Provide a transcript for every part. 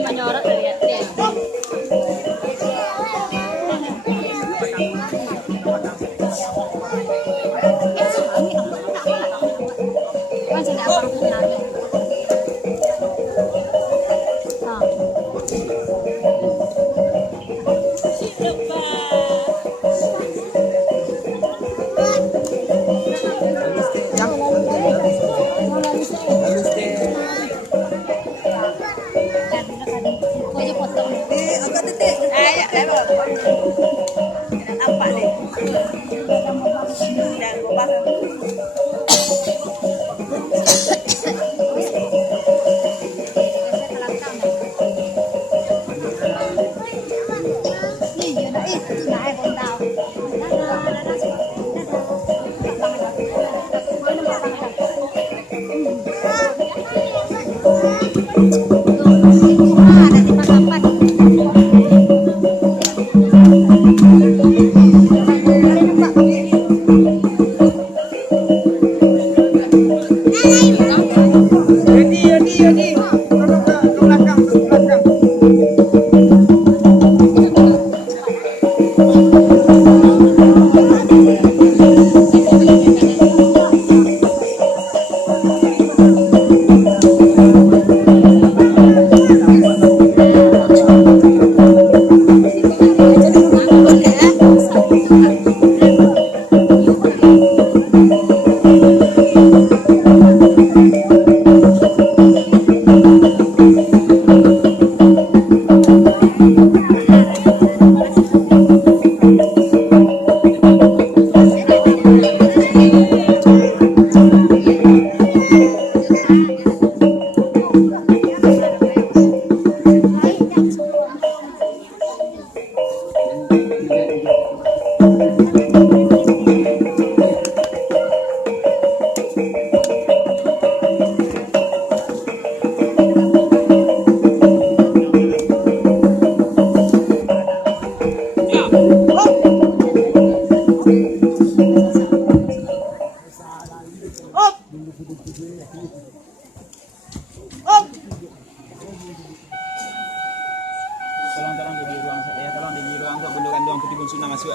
Menyorot dari hati.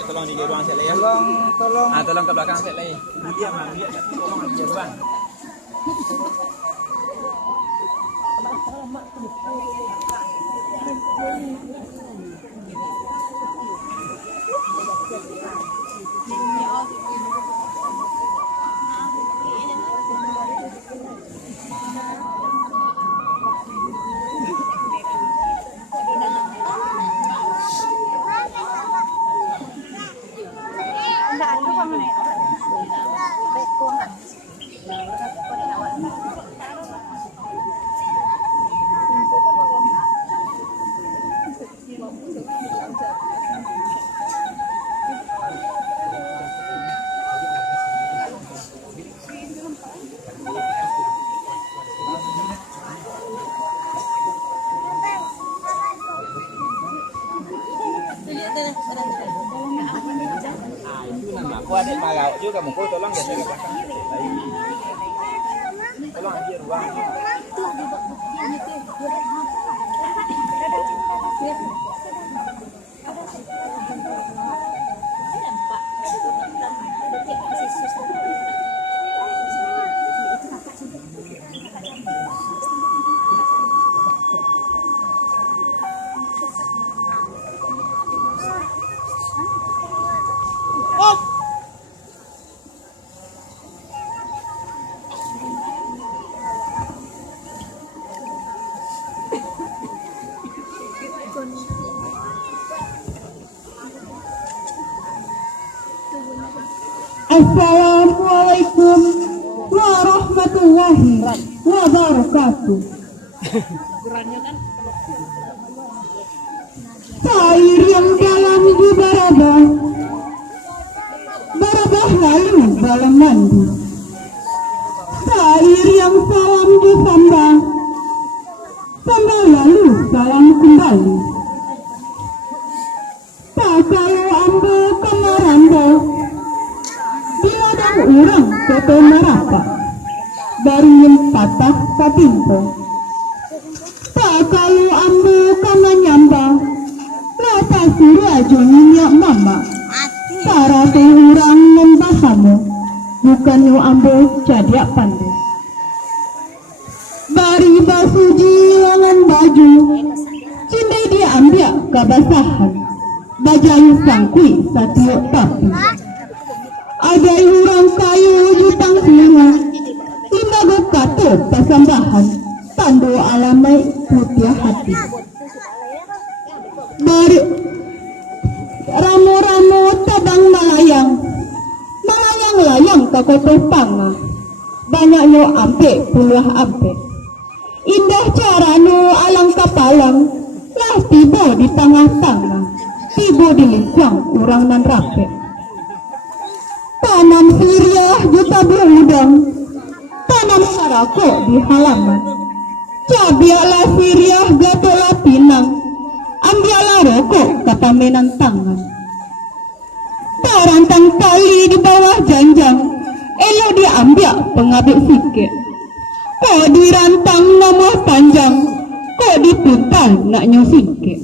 Tolong di ruang set ya. Tolong ke belakang set lagi. Dia mah dia tolong aja bang. Aku adik marah juga mau tolong ya saya belakang. Tolong aja ruang. Assalamualaikum warahmatullahi wabarakatuh. Air yang dalam di barabah, barabah lalu dalam mandi. Air yang salam di samba, samba lalu salam kembali. Tak kalau ambo kamar ambo, bila dah orang koto marapa. Dari yang patah katimpo. Tak kalau ambu kama nyamba. Rasa suruh aja minyak mama. Para orang membahamu. Bukan yang ambu jadi pandai. Bari basuji langan baju. Cindai dia ambil kebasahan. Bajayu sangkui satiok tapi. Ada orang kayu jutang semua. Limbaga kato pasambahan. Tando alamai putih hati. Bari ramu-ramu tabang melayang. Melayang-layang ke koto panga. Banyak yo ampe puluh ampe. Indah cara nu alang kapalang. Lah tiba di tengah-tengah. Tiba di lingkuang orang nan rakyat. Tanam siriah juta berudang. Tanam sarako di halaman. Cabialah siriah gatola pinang. Ambialah rokok kata menang tangan. Tarantang tali di bawah janjang. Elo diambil pengabik sikit. Kok dirantang nomor panjang. Kok dipuntal nak nyusingkit.